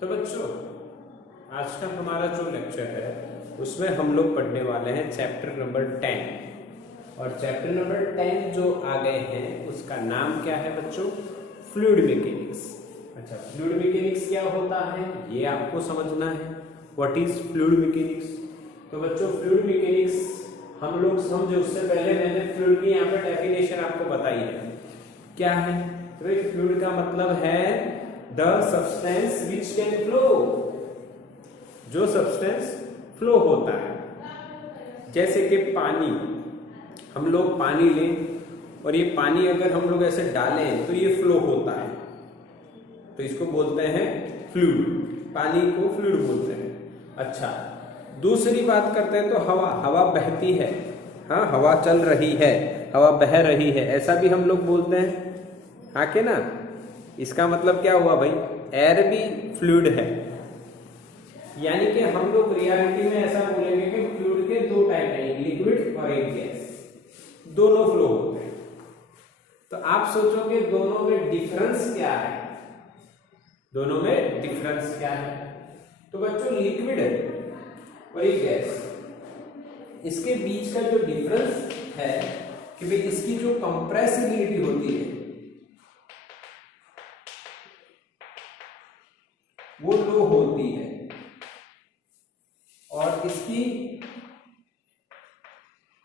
तो बच्चों आज का हमारा जो लेक्चर है उसमें हम लोग पढ़ने वाले हैं चैप्टर नंबर 10 और चैप्टर नंबर 10 जो आ गए हैं उसका नाम क्या है बच्चों? Fluid mechanics. अच्छा, फ्लूइड मैकेनिक्स क्या होता है ये आपको समझना है। What is fluid mechanics? तो बच्चों फ्लूइड मैकेनिक्स हम लोग समझे उससे पहले मैंने फ्लूइड की यहाँ पे डेफिनेशन आपको बताई है। क्या है? तो फ्लूइड का मतलब है the substance which can flow, जो सब्सटेंस फ्लो होता है। जैसे कि पानी, हम लोग पानी लें और ये पानी अगर हम लोग ऐसे डालें तो ये फ्लो होता है, तो इसको बोलते हैं फ्लूइड। पानी को फ्लूइड बोलते हैं। अच्छा, दूसरी बात करते हैं तो हवा, हवा बहती है। हाँ, हवा चल रही है, हवा बह रही है, ऐसा भी हम लोग बोलते हैं। हाँ के ना? इसका मतलब क्या हुआ भाई? एयर भी फ्लूइड है। यानी कि हम लोग रियलिटी में ऐसा बोलेंगे कि फ्लूइड के दो टाइप है, एक लिक्विड और एक गैस, दोनों फ्लो होते हैं। तो आप सोचोगे दोनों में डिफरेंस क्या है? दोनों में डिफरेंस क्या है? तो बच्चों लिक्विड और एक गैस, इसके बीच का जो डिफरेंस है कि भाई इसकी जो कंप्रेसिबिलिटी होती है वो लो होती है और इसकी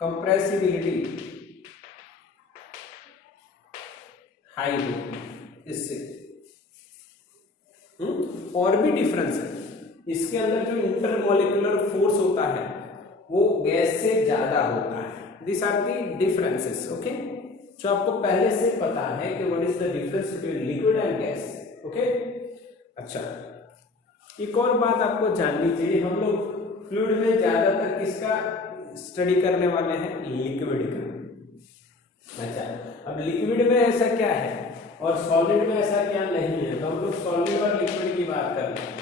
कंप्रेसिबिलिटी हाई होती है। इससे और भी डिफरेंस है। इसके अंदर जो इंटरमोलिकुलर फोर्स होता है वो गैस से ज्यादा होता है। This are the differences. Okay, जो आपको पहले से पता है कि what is the difference between liquid and gas. Okay, अच्छा, एक और बात आपको जाननी चाहिए। हम लोग फ्लूइड में ज्यादातर किसका स्टडी करने वाले हैं? लिक्विड का। अच्छा, अब लिक्विड में ऐसा क्या है और सॉलिड में ऐसा क्या नहीं है, तो हम लोग सॉलिड और लिक्विड की बात करते हैं।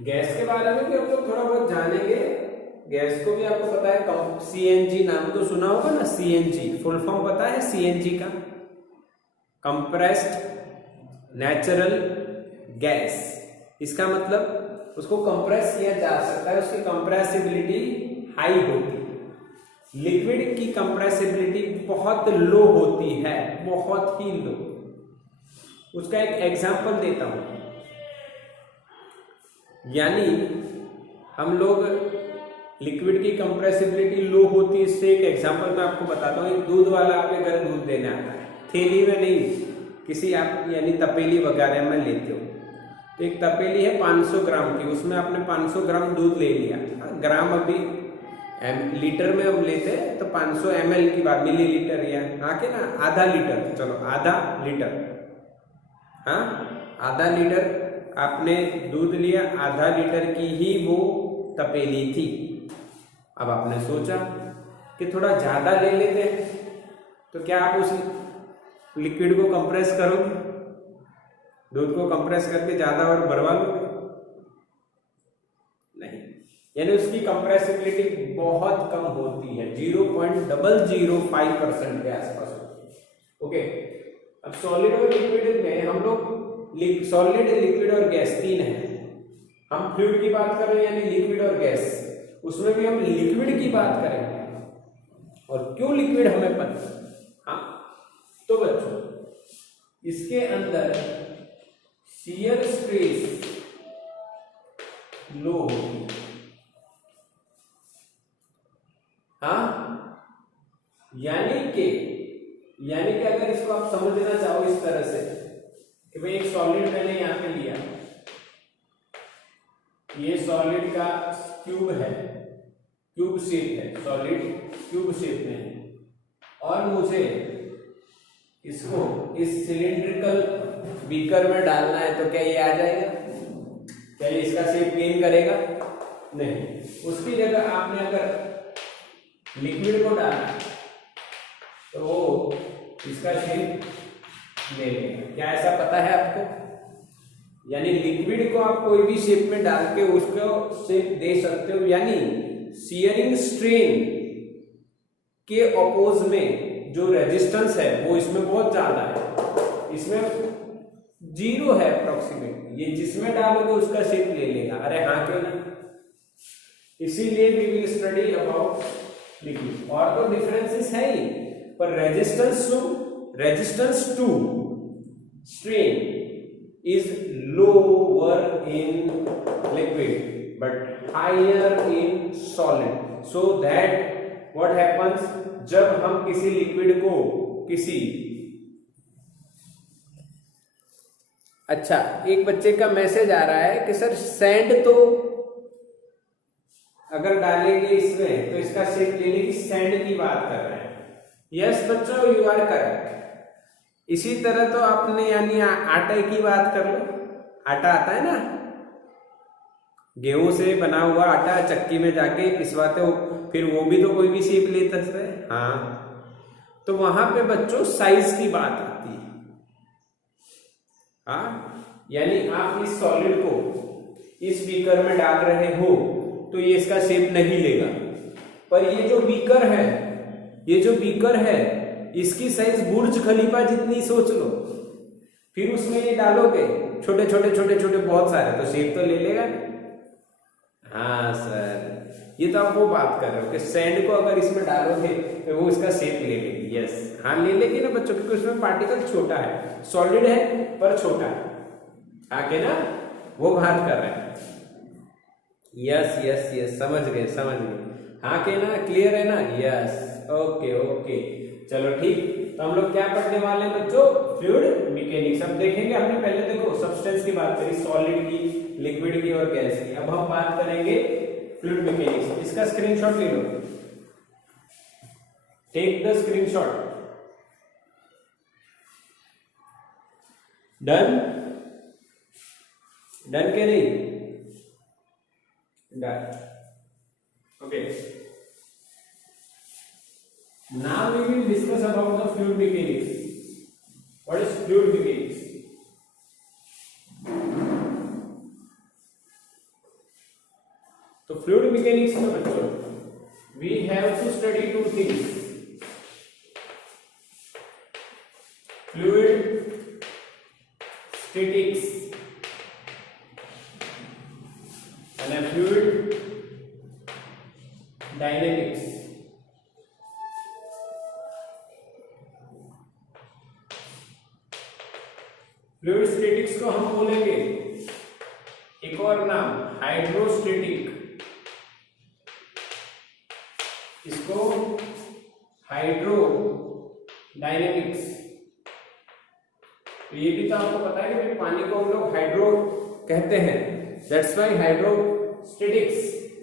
गैस के बारे में भी हम लोग थोड़ा बहुत जानेंगे। गैस को भी आपको पता है, सीएनजी नाम तो सुना होगा ना। सीएनजी फुल फॉर्म पता है? सीएनजी का कंप्रेस्ड नेचुरल गैस। इसका मतलब उसको कंप्रेस किया जा सकता है, उसकी कंप्रेसिबिलिटी हाई होती है। लिक्विड की कंप्रेसिबिलिटी बहुत लो होती है, बहुत ही लो। उसका एक एग्जांपल देता हूं। यानी हम लोग लिक्विड की कंप्रेसिबिलिटी लो होती है, इससे एक एग्जांपल मैं आपको बताता हूँ। एक दूध वाला आपके घर दूध देने आता है, थैली में नहीं, किसी आप यानी तपेली वगैरह में लेते हो। तो एक तपेली है 500 ग्राम की, उसमें आपने 500 ग्राम दूध ले लिया। ग्राम अभी लीटर में हम लेते हैं, तो 500 ml की बात, मिलीलीटर या आके ना आधा लीटर, चलो आधा लीटर, हाँ आधा लीटर आपने दूध लिया। आधा लीटर की ही वो तपेली थी। अब आपने सोचा कि थोड़ा ज्यादा ले लेते हैं, तो क्या आप उस लिक्विड को कंप्रेस करोगे? दूध को कंप्रेस करके ज्यादा और भरवा लोगे? नहीं, यानी उसकी कंप्रेसिबिलिटी बहुत कम होती है, 0.005% के आसपास होती है। ओके, अब सॉलिड और लिक्विड में हम लोग सॉलिड, लिक्विड और गैस तीन है। हम फ्लूइड की बात कर रहे हैं यानी लिक्विड और गैस, उसमें भी हम लिक्विड की बात करेंगे। और क्यों लिक्विड हमें पता? हाँ, तो बच्चों इसके अंदर शियर स्ट्रेस लो होगी। हाँ, यानी कि अगर इसको आप समझना चाहो इस तरह से कि भाई एक सॉलिड मैंने यहां पे लिया, ये सॉलिड का क्यूब है, क्यूब शेप है, सॉलिड क्यूब शेप में है, और मुझे इसको इस सिलिंड्रिकल बीकर में डालना है, तो क्या ये आ जाएगा? क्या ये इसका शेप गेन करेगा? नहीं। उसकी जगह आपने अगर लिक्विड को डाला तो वो इसका शेप ले लेगा। क्या ऐसा पता है आपको? यानी लिक्विड को आप कोई भी शेप में डाल के उसको शेप दे सकते हो। यानी शियरिंग स्ट्रेन के अपोज में जो रेजिस्टेंस है वो इसमें बहुत ज्यादा है। इसमें जीरो है अप्रोक्सीमेटली, ये जिसमें डालोगे उसका शेप ले लेगा। अरे हाँ क्यों नहीं, इसीलिए we will study about liquid. और तो डिफरेंसेस है ही, पर resistance to strain is lower in liquid but higher in solid, so that what happens, जब हम किसी लिक्विड को किसी, अच्छा एक बच्चे का मैसेज आ रहा है कि सर सैंड तो अगर डालेंगे इसमें तो इसका शेप ले लेगी, सैंड की बात कर रहे हैं। यस बच्चों, यू आर करेक्ट। इसी तरह तो आपने यानी आटे की बात कर लो, आटा आता है ना, गेहूं से बना हुआ आटा चक्की में जाके पिसवाते हो, फिर वो भी तो कोई भी शेप लेता है। हाँ, तो वहां पे बच्चों साइज की बात आती है। हाँ, यानी आप इस सॉलिड को इस बीकर में डाल रहे हो तो ये इसका शेप नहीं लेगा, पर ये जो बीकर है इसकी साइज बुर्ज खलीफा जितनी सोच लो, फिर उसमें ये डालोगे छोटे छोटे छोटे छोटे बहुत सारे, तो शेप तो ले लेगा। हाँ सर, ये तो आप वो बात कर रहे हो कि सैंड को अगर इसमें डालोगे तो वो इसका शेप ले लेगी। यस, हाँ ले लेगी ना बच्चों, क्योंकि उसमें पार्टिकल छोटा है, सॉलिड है पर छोटा है। आगे ना वो बात कर रहे हैं। यस यस यस, समझ गए। हाँ के ना, क्लियर है ना? Yes, okay. चलो ठीक, तो हम लोग क्या पढ़ने वाले हैं बच्चों? Fluid mechanics. अब देखेंगे, हमने पहले देखो सब्सटेंस की बात करी, सॉलिड की, लिक्विड की और गैस की। अब हम बात करेंगे फ्लूइड मैकेनिक्स। इसका स्क्रीनशॉट ले लो, टेक द स्क्रीनशॉट। डन के नहीं? Done, okay. Now we will discuss about the fluid mechanics. What is fluid mechanics? तो fluid mechanics में बच्चों we have to study two things: fluid statics and fluid dynamics. Fluid statics को हम बोलेंगे एक और नाम हाइड्रोस्टेटिक, इसको हाइड्रो डायनेमिक्स। तो ये भी तो आपको पता है कि पानी को हम लोग हाइड्रो कहते हैं, दैट्स व्हाई हाइड्रोस्टेटिक्स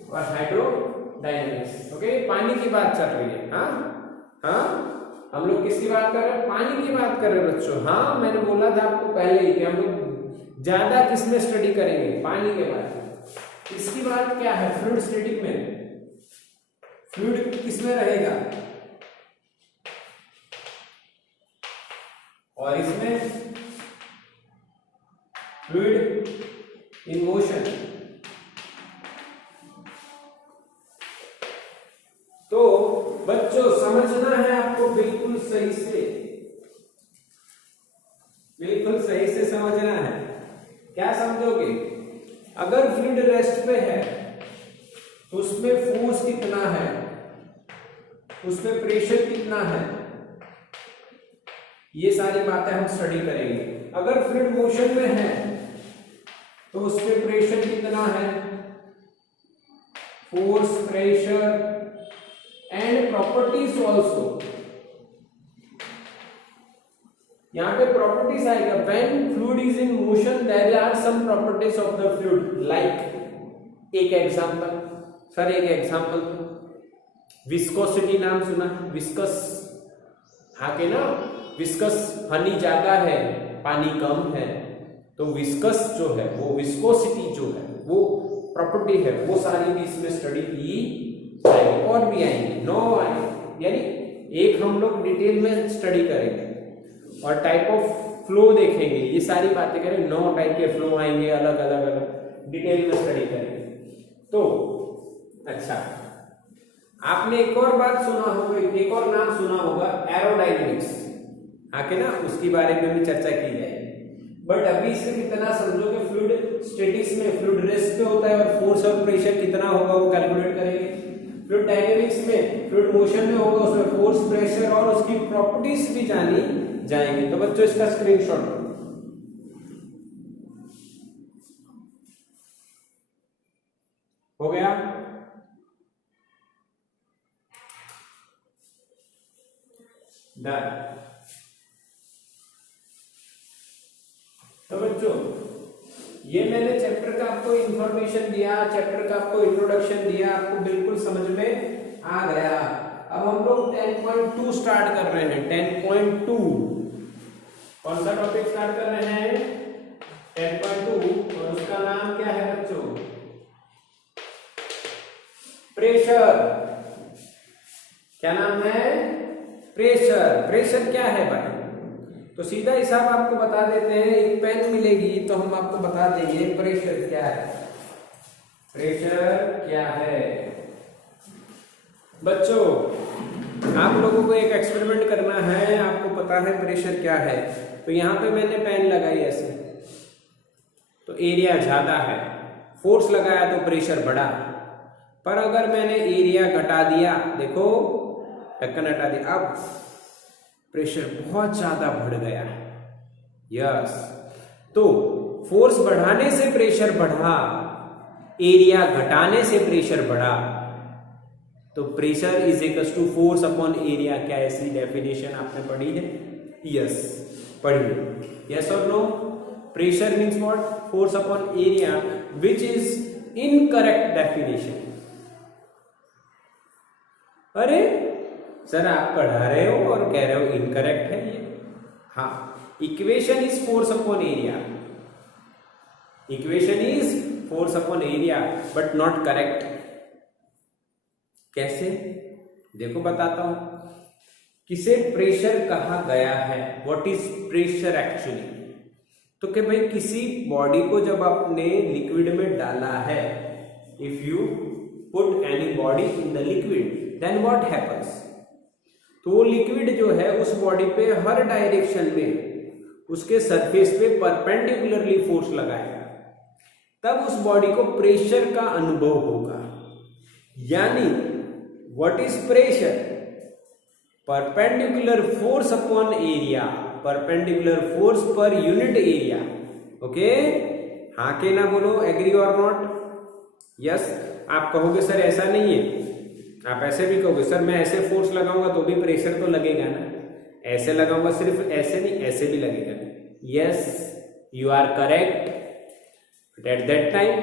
और हाइड्रो डायनेमिक्स। ओके, पानी की बात चल रही है। हाँ, हम लोग किसकी बात कर रहे हैं? पानी की बात कर रहे हैं बच्चों। हाँ, मैंने बोला था आपको पहले ही कि हम लोग ज्यादा किसमें स्टडी करेंगे? पानी के बारे में। इसकी बात क्या है? फ्लूइड स्टैटिक में फ्लूइड किसमें रहेगा और इसमें फ्लूइड इन मोशन। तो बच्चों समझना है आपको, बिल्कुल सही से समझना है। क्या समझोगे? अगर फ्लूइड रेस्ट पे है तो उसमें फोर्स कितना है, उसमें प्रेशर कितना है, ये सारी बातें हम स्टडी करेंगे। अगर फ्लूइड मोशन में है तो उसमें प्रेशर कितना है, force, pressure and properties also. यहां पे प्रॉपर्टीज आएगा। When fluid is in motion there are some properties of the fluid, like एक एग्जांपल। सर एक एग्जांपल तो विस्कोसिटी नाम सुना? विस्कस, हाँ के ना, विस्कस हनी ज्यादा है, पानी कम है, तो विस्कस जो है वो विस्कोसिटी जो है वो प्रॉपर्टी है, वो सारी भी इसमें स्टडी की जाएगी। और भी आएंगे, 9 आएंगे, यानी एक हम लोग डिटेल में स्टडी करेंगे और टाइप ऑफ फ्लो देखेंगे, ये सारी बातें करेंगे। 9 टाइप के फ्लो आएंगे, अलग अलग डिटेल में स्टडी करेंगे। तो अच्छा, आपने एक और बात सुना होगा, एक और नाम सुना होगा, एरोडायनेमिक्स। आके ना उसके बारे में भी चर्चा की जाएगी। बट अभी से कितना समझो कि फ्लूइड स्टैटिक्स में फ्लूइड रेस्ट पे होता है और फोर्स और प्रेशर कितना होगा वो कैलकुलेट करेंगे। फ्लूइड डायनेमिक्स में फ्लूइड मोशन में होगा, उसमें फोर्स प्रेशर और उसकी प्रॉपर्टीज भी जानी जाएंगी। तो बच्चों इसका स्क्रीनशॉट लो। हो गया? डन। तो बच्चों ये मैंने चैप्टर का आपको इंफॉर्मेशन दिया, चैप्टर का आपको इंट्रोडक्शन दिया, आपको बिल्कुल समझ में आ गया। अब हम लोग 10.2 स्टार्ट कर रहे हैं। 10.2 कौन सा टॉपिक स्टार्ट कर रहे हैं? 10.2 और उसका नाम क्या है बच्चों? प्रेशर। क्या नाम है? प्रेशर। प्रेशर क्या है भाई? तो सीधा हिसाब आपको बता देते हैं, एक पेन मिलेगी तो हम आपको बता देंगे प्रेशर क्या है। प्रेशर क्या है बच्चों? आप लोगों को एक एक्सपेरिमेंट करना है, आपको पता है प्रेशर क्या है। तो यहां पे मैंने पेन लगाई ऐसे, तो एरिया ज्यादा है, फोर्स लगाया तो प्रेशर बढ़ा। पर अगर मैंने एरिया घटा दिया, देखो ढक्कन हटा दिया, अब प्रेशर बहुत ज्यादा बढ़ गया। यस, तो फोर्स बढ़ाने से प्रेशर बढ़ा, एरिया घटाने से प्रेशर बढ़ा। तो pressure is equals to force upon area. क्या ऐसी डेफिनेशन आपने पढ़ी है? यस, पढ़ी है। यस और no? Pressure means what? Force upon area, which is incorrect definition. अरे सर आप पढ़ा रहे हो और कह रहे हो इनकरेक्ट है ये? हाँ, equation is force upon area, equation is force upon area but not correct. कैसे? देखो बताता हूं। किसे प्रेशर कहा गया है? What is pressure actually? तो कि भाई किसी बॉडी को जब आपने लिक्विड में डाला है, if you put any body in the liquid then what happens? तो वो लिक्विड जो है उस बॉडी पे हर डायरेक्शन में उसके सरफेस पे परपेंडिकुलरली फोर्स लगाएगा, तब उस बॉडी को प्रेशर का अनुभव होगा। यानी what is pressure? Perpendicular force upon area, perpendicular force per unit area. Okay, हाँ के ना बोलो, एग्री और नॉट? यस। आप कहोगे सर ऐसा नहीं है, आप ऐसे भी कहोगे सर मैं ऐसे फोर्स लगाऊंगा तो भी प्रेशर तो लगेगा ना, ऐसे लगाऊंगा सिर्फ ऐसे नहीं, ऐसे भी लगेगा। Yes, you are correct. But at that time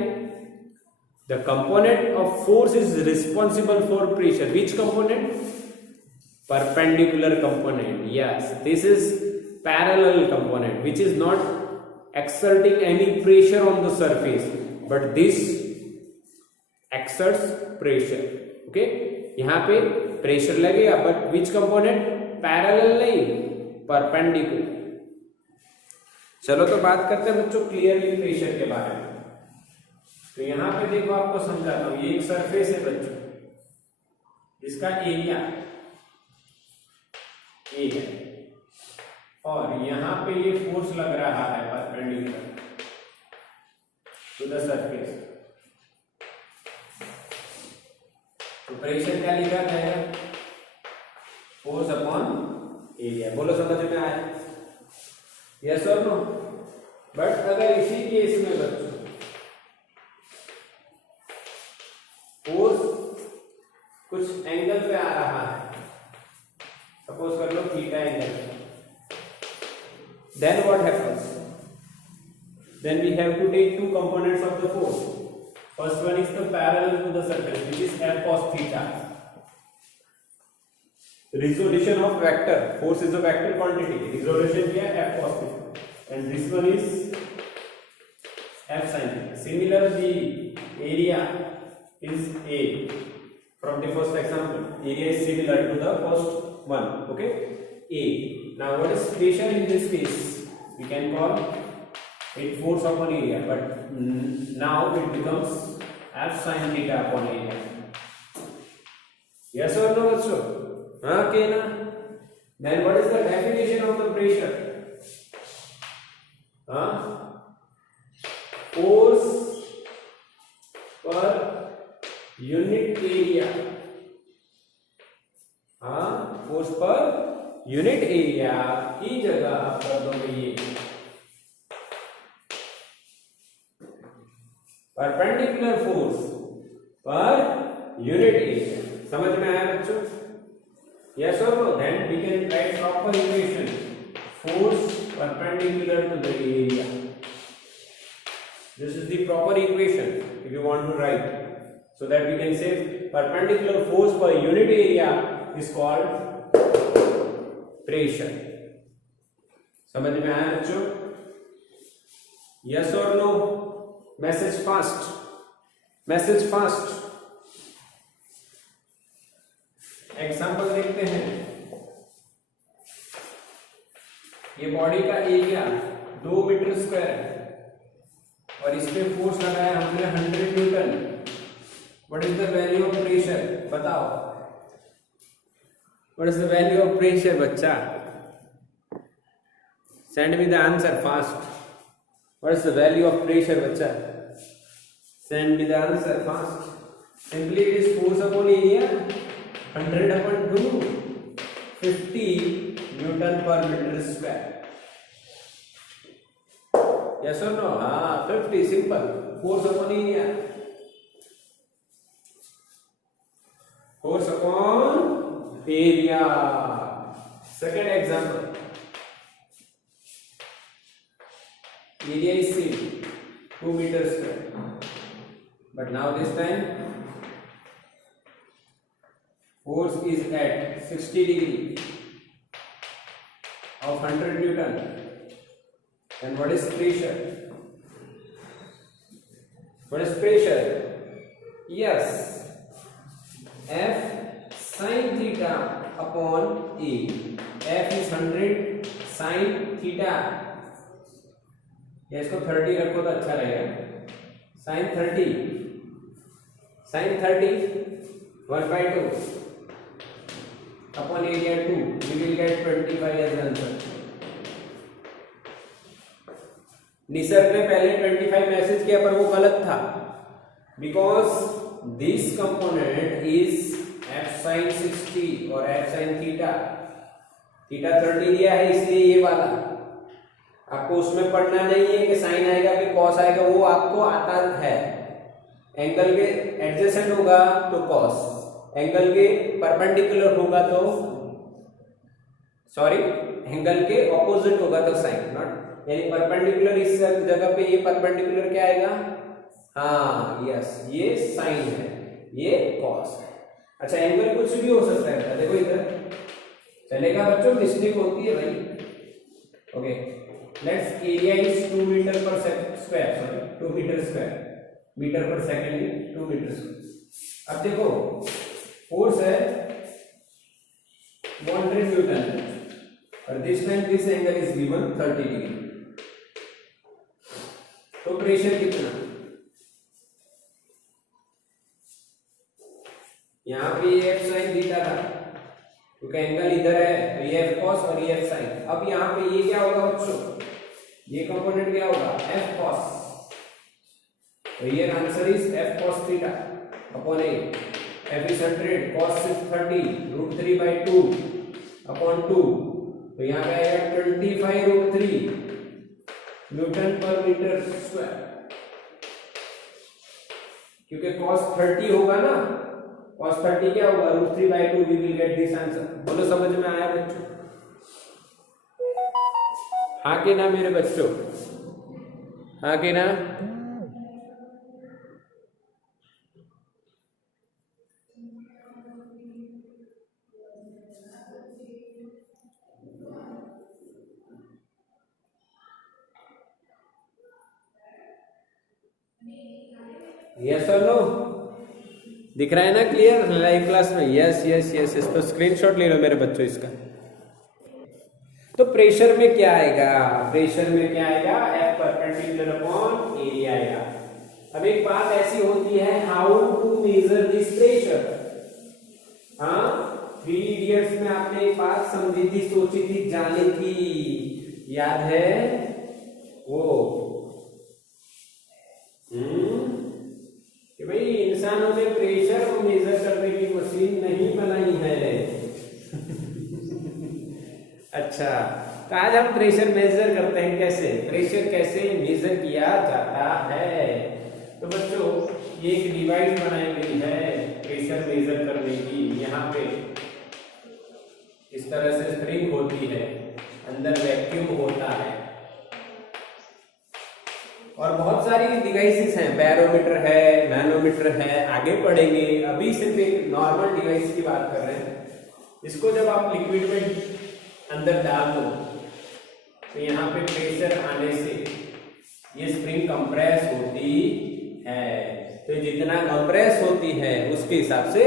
the component of force is responsible for pressure. Which component? Perpendicular component. Yes, this is parallel component which is not exerting any pressure on the surface, but this exerts pressure. Okay, यहां पे pressure लगेगा but which component? Parallel नहीं, perpendicular. चलो तो बात करते हैं बच्चों क्लियरली प्रेशर के बारे में। तो यहां पे देखो आपको समझाता हूं, ये एक सरफेस है बच्चों, इसका एरिया ए है और यहां पे ये फोर्स लग रहा है परपेंडिकुलर टू द सरफेस। तो प्रेशर क्या लिखा जाएगा? Force upon area. बोलो समझ में आया? यस और नो? बट अगर इसी केस में बच्चों फोर्स कुछ एंगल पे आ रहा है, सपोज कर लो theta angle, then what happens? Then we have to take two components of the force. First one is the parallel to the surface, which is F cos theta. Resolution of vector. Force is a vector quantity. Resolution here F cos theta. And this one is F sin theta. Similarly, area is A. From the first example, area is similar to the first one. Okay? A. Now what is pressure in this case? We can call it force upon area, but now it becomes F sin theta upon area. Yes or no also? Okay na? Then what is the definition of the pressure? हाँ, force per unit area, हाँ, force per unit area की जगह आप कर दोगे ये perpendicular force per unit area. समझ में आया बच्चों? यस और no? Then we can write proper equation, force perpendicular to the area. This is the proper equation if you want to write, so that we can say perpendicular force per unit area is called pressure. समझ में आया बच्चों? Yes or no? Message fast. Message fast. Example देखते हैं। ये body का area 2 metre square है और इस पे फोर्स लगाया हमने 100 newton. What is the value of pressure? बताओ, what is the value of pressure बच्चा? Send me the answer fast. What is the value of pressure बच्चा? Send me the answer fast. Simply it is force upon area 100 upon 2, 50 newton per metre square. Yes or no? हाँ, 50 simple. Force upon area. Force upon area. Second example. Area is same, 2 meters square. But now this time, force is at 60 degree of 100 Newton. And what is pressure? What is pressure? Yes, F sin theta upon A. F is 100 sin theta. या इसको 30 रखो तो अच्छा रहेगा। sin 30 1/2 upon area 2. We will get 25 as answer. Nisarga ने पहले 25 message किया पर वो गलत था, because this component is F sine 60 और एफ साइन थीटा 30 दिया है, इसलिए ये वाला आपको उसमें पढ़ना नहीं है कि साइन आएगा कि कॉस आएगा, वो आपको आता है। एंगल के एडजेसेंट होगा तो कॉस, एंगल के परपेंडिकुलर होगा तो सॉरी एंगल के ऑपोजिट होगा तो साइन, नॉट यानी परपेंडिकुलर इस जगह पे ये परपेंडिकुलर क्या आएगा? हाँ यस, ये साइन है, ये कॉस है। अच्छा, एंगल कुछ भी हो सकता है, देखो इधर चलेगा बच्चों, मिस्टेक होती है भाई। Okay, let's area is 2 metre per square, sorry 2 metre square, metre per second 2 metre square. अब देखो फोर्स है 100 न्यूटन और this time this angle is given 30 degree, तो प्रेशर कितना? यहां पे ये एफ साइन थीटा था क्योंकि एंगल इधर है, तो ये एफ कॉस और ये एफ साइन। अब यहां पे ये क्या होगा बच्चों? ये कंपोनेंट क्या होगा? F cos. तो ये answer is F cos theta upon A. F is 100, cos is 30, √3/2 upon 2, तो यहां पे आएगा 25√3 न्यूटन पर मीटर स्क्वायर। क्योंकि cos 30 होगा ना, cos 30 क्या होगा? √3/2। We will get this answer. बोलो, समझ में आया बच्चों? हाँ कि ना मेरे बच्चों? हाँ कि ना? यस और नो? दिख रहा है ना क्लियर लाइव क्लास में? Yes yes yes yes. तो स्क्रीनशॉट ले लो मेरे बच्चों इसका। तो प्रेशर में क्या आएगा? प्रेशर में क्या आएगा? एफ परपेंडिकुलर अपॉन एरिया आएगा। अब एक बात ऐसी होती है, how to measure this pressure. हाँ, 3 इडियट्स में आपने एक बात समझी थी, सोची थी, जानी थी, याद है? वो इंसानों ने प्रेशर को मेजर करने की मशीन नहीं बनाई है। अच्छा, तो आज हम प्रेशर मेजर करते हैं। कैसे प्रेशर कैसे मेजर किया जाता है? तो बच्चों ये एक डिवाइस बनाई गई है प्रेशर मेजर करने की। यहाँ पे इस तरह से स्प्रिंग होती है, अंदर वैक्यूम होता है और बहुत सारी डिवाइसेस हैं। बैरोमीटर है, मैनोमीटर है, आगे पढ़ेंगे। अभी सिर्फ एक नॉर्मल डिवाइस की बात कर रहे हैं। इसको जब आप लिक्विड में अंदर डाल दो तो यहाँ पे प्रेशर आने से ये स्प्रिंग कंप्रेस होती है। तो जितना कंप्रेस होती है उसके हिसाब से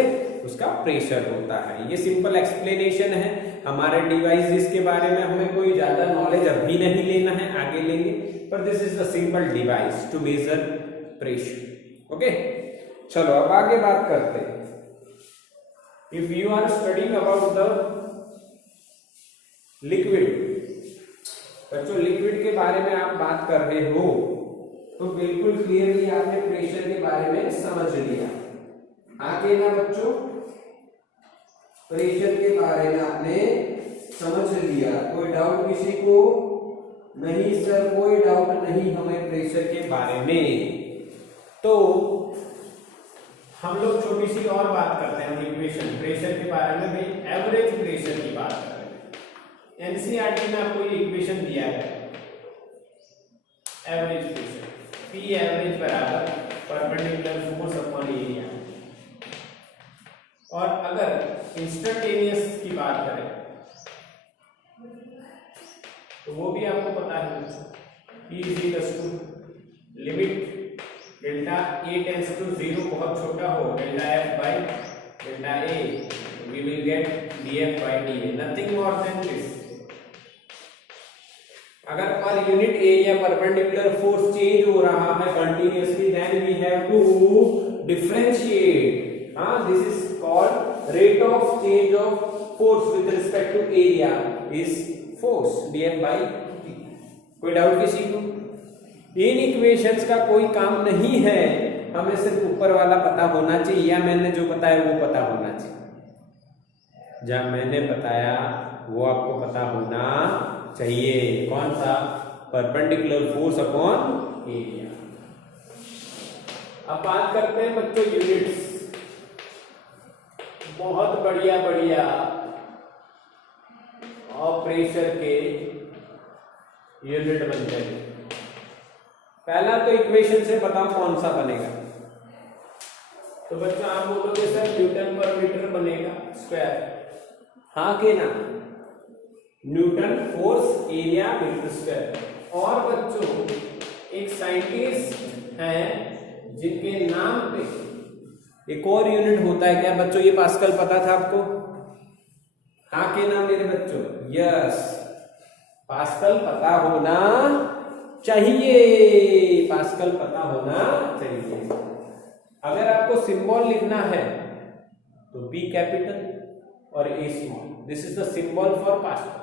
उसका प्रेशर होता है। ये सिंपल एक्सप्लेनेशन है। हमारे डिवाइसेस के बारे में हमें कोई ज्यादा नॉलेज अभी नहीं लेना है, आगे लेंगे। पर this is the simple device to measure pressure. Okay, चलो अब आगे बात करते हैं। If you are studying about the liquid, बच्चों लिक्विड के बारे में आप बात कर रहे हो तो बिल्कुल क्लियरली आपने प्रेशर के बारे में समझ लिया। आगे ना बच्चों, प्रेशर के बारे में आपने समझ लिया। कोई डाउट किसी को? नहीं सर, कोई डाउट नहीं हमें प्रेशर के बारे में। तो हम लोग छोटी सी और बात करते हैं इक्वेशन प्रेशर के बारे में। भाई एवरेज प्रेशर की बात कर रहे हैं। एनसीईआरटी में आपको ये इक्वेशन दिया है, एवरेज प्रेशर P एवरेज बराबर परपेंडिकुलर फोर्स अपॉन एरिया। और अगर इंस्टेंटेनियस की बात करें तो वो भी आपको पता है P = limit delta A tends to 0 बहुत छोटा हो, delta F by delta A, we will get dF by dA, nothing more than this. अगर per unit area perpendicular force change हो रहा है continuously, then we have to differentiate. This is called rate of change of force with respect to area is force dF by dt। कोई doubt किसी को? इन equations का कोई काम नहीं है, हमें सिर्फ ऊपर वाला पता होना चाहिए, या मैंने जो बताया वो पता होना चाहिए। जब मैंने बताया वो आपको पता होना चाहिए। कौन सा? Perpendicular force upon area. अब बात करते हैं बच्चों यूनिट्स। बहुत बढ़िया बढ़िया और प्रेशर के यूनिट बनते हैं। पहला तो इक्वेशन से बताओ कौन सा बनेगा। तो बच्चों आप बोलोगे सर न्यूटन पर मीटर बनेगा स्क्वायर। हाँ के ना? Newton force area metre square. और बच्चों एक साइंटिस्ट हैं जिनके नाम पे एक और यूनिट होता है। क्या बच्चों ये पास्कल पता था आपको? हाँ के ना मेरे बच्चों? यस, पास्कल पता होना चाहिए, पास्कल पता होना चाहिए। अगर आपको सिंबल लिखना है तो B कैपिटल और A small, this is the symbol for pascal.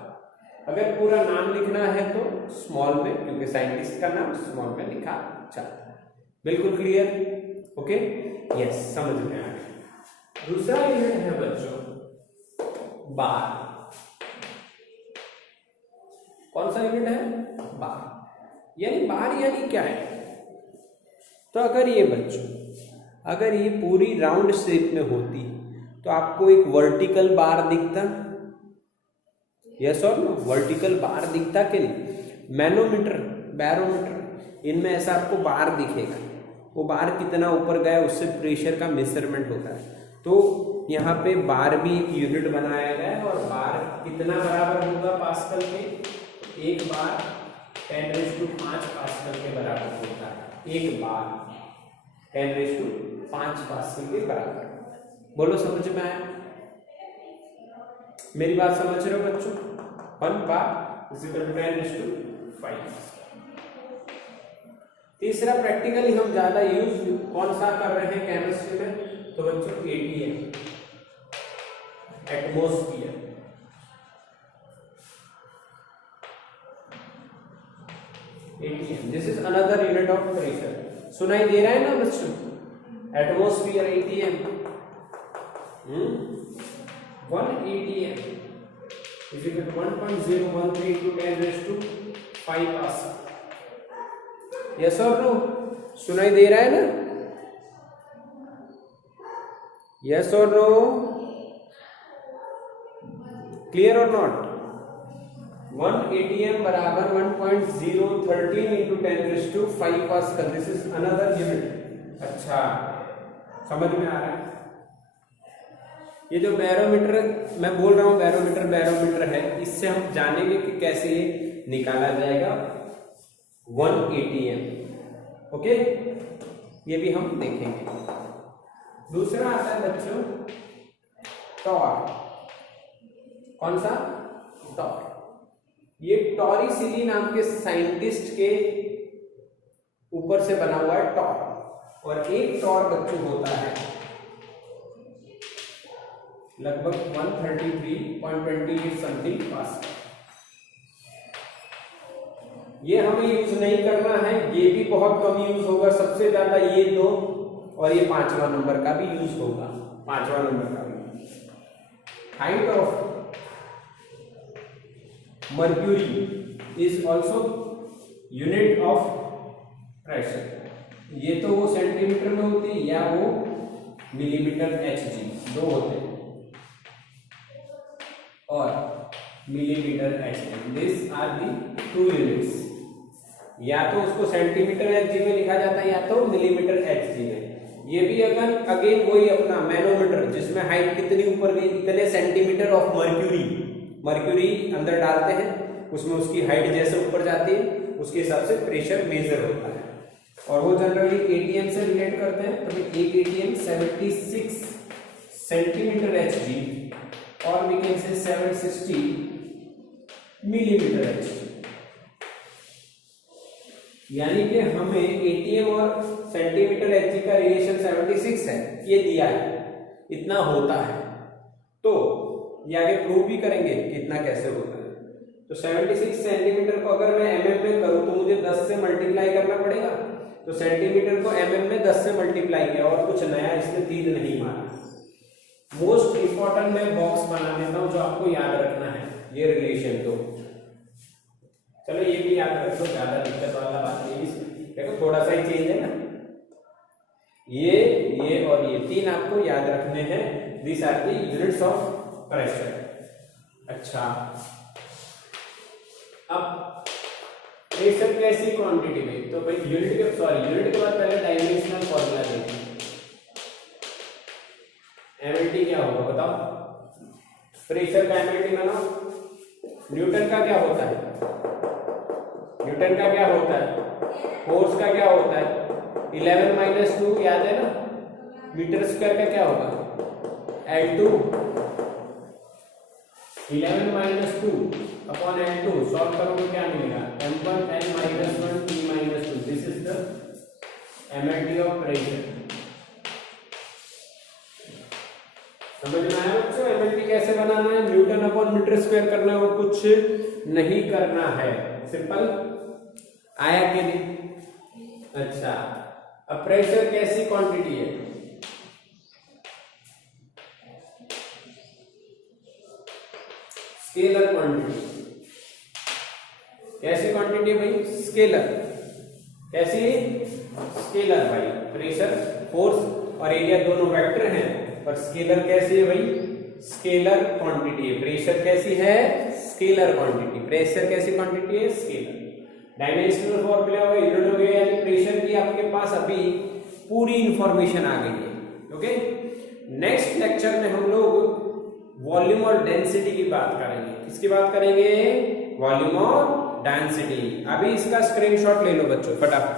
अगर पूरा नाम लिखना है तो स्मॉल में, क्योंकि साइंटिस्ट का नाम स्मॉल में लिखा जाता है। बिल्कुल क्लियर? ओके, यस, समझ में आ गया। दूसरा यूनिट है बच्चों बार। कौन सा यूनिट है? बार। यानी बार यानी क्या है? तो अगर ये बच्चों, अगर ये पूरी राउंड शेप में होती तो आपको एक वर्टिकल बार दिखता, यस और नो? वर्टिकल बार दिखता कि नहीं? मैनोमीटर, बैरोमीटर, इनमें ऐसा आपको बार दिखेगा। वो बार कितना ऊपर गया उससे प्रेशर का मेजरमेंट होता है। तो यहाँ पे बार भी एक यूनिट बनाया गया है। और बार कितना बराबर होगा पास्कल के? एक बार 10⁵ पास्कल के बराबर होता है। एक बार 10⁵ पास्कल के बराबर। बोलो समझ में आया? मेरी बात समझ रहे हो बच्चों? 1 बार = 10⁵. तीसरा प्रैक्टिकली हम ज्यादा यूज कौन सा कर रहे हैं केमिस्ट्री में? तो बच्चों ATM, atmosphere. ATM, this is another unit of pressure. सुनाई दे रहा है ना बच्चों? Atmosphere ATM, 1 ATM is equal to 1.013 into 10⁵ pascal. Yes और नो? सुनाई दे रहा है ना? यस और नो? क्लियर और नॉट? 1 ATM बराबर 1.013 into 10⁵ पास्कल। This is another unit. अच्छा, समझ में आ रहा है? ये जो बैरोमीटर मैं बोल रहा हूं, बैरोमीटर है, इससे हम जानेंगे कि कैसे ये निकाला जाएगा 1 ATM। ओके, ये भी हम देखेंगे। दूसरा आता है बच्चों टॉर। कौन सा? टॉर। ये टॉरिसिली नाम के साइंटिस्ट के ऊपर से बना हुआ है टॉर, और एक टॉर बच्चों होता है लगभग 133.28 समथिंग पास्कल। ये हमें यूज नहीं करना है, ये भी बहुत कम यूज होगा, सबसे ज्यादा ये दो और ये 5वां नंबर का भी यूज होगा, 5वां नंबर का भी। Height of mercury is also unit of pressure. ये तो वो सेंटीमीटर में होती है या वो मिलीमीटर Hg, दो होते हैं, और millimetre Hg। This are the 2 units. या तो उसको सेंटीमीटर Hg में लिखा जाता है या तो मिलीमीटर Hg में। ये भी अगर अगेन वही अपना मैनोमीटर, जिसमें हाइट कितनी ऊपर गई, इतने सेंटीमीटर ऑफ मर्क्यूरी अंदर डालते हैं, उसमें उसकी हाइट जैसे ऊपर जाती है उसके हिसाब से प्रेशर मेजर होता है, और वो जनरली ATM से रिलेट करते हैं। तो एक ATM 76 सेंटीमीटर Hg और we can say 760 millimetre Hg। यानी कि हमें ATM और सेंटीमीटर Hg का रिलेशन 76 है, ये दिया है, इतना होता है। तो ये आगे प्रूव भी करेंगे कितना कैसे होता है। तो 76 सेंटीमीटर को अगर मैं mm में करूं तो मुझे 10 से मल्टीप्लाई करना पड़ेगा। तो सेंटीमीटर को mm में 10 से मल्टीप्लाई किया, और कुछ नया इसमें तीर नहीं मारा। मोस्ट इंपॉर्टेंट मैं बॉक्स बना देता हूं जो आपको याद रखना है, ये रिलेशन। तो चलो ये भी याद रखो, ज्यादा दिक्कत वाला बात नहीं। देखो थोड़ा सा ही चेंज है ना, ये और ये 3 आपको याद रखने हैं। This are the units of pressure. अच्छा, अब प्रेशर कैसी क्वांटिटी में, तो भाई यूनिट के बाद पहले डायमेंशनल फॉर्मूला देखें। MLT क्या होगा बताओ? प्रेशर का MLT बनाओ। न्यूटन का क्या होता है? फोर्स का क्या होता है? 11 - 2 याद है ना? मीटर स्क्वायर का क्या होगा? L2। 11 - 2 अपॉन L2 सॉल्व करोगे क्या मिलेगा? m1 n - 1 t - 2। This is the MLT of pressure. समझ में आया बच्चों? MLT कैसे बनाना है? न्यूटन अपॉन मीटर स्क्वायर करना है और कुछ नहीं करना है। सिंपल आया कि नहीं? अच्छा, अब प्रेशर कैसी क्वांटिटी है? Scalar quantity. कैसी क्वांटिटी है भाई? स्केलर। कैसी? स्केलर भाई। प्रेशर, फोर्स और एरिया दोनों वेक्टर हैं, पर स्केलर कैसी है भाई? स्केलर क्वांटिटी है। प्रेशर कैसी है? Scalar quantity. प्रेशर कैसी क्वांटिटी है? स्केलर। डायमेंशनल फॉर्मूला हो गया, यूनिट हो गया, यानी प्रेशर की आपके पास अभी पूरी इंफॉर्मेशन आ गई है। ओके, नेक्स्ट लेक्चर में हम लोग वॉल्यूम और डेंसिटी की बात करेंगे। किसकी बात करेंगे? वॉल्यूम और डेंसिटी। अभी इसका स्क्रीनशॉट ले लो बच्चों फटाफट।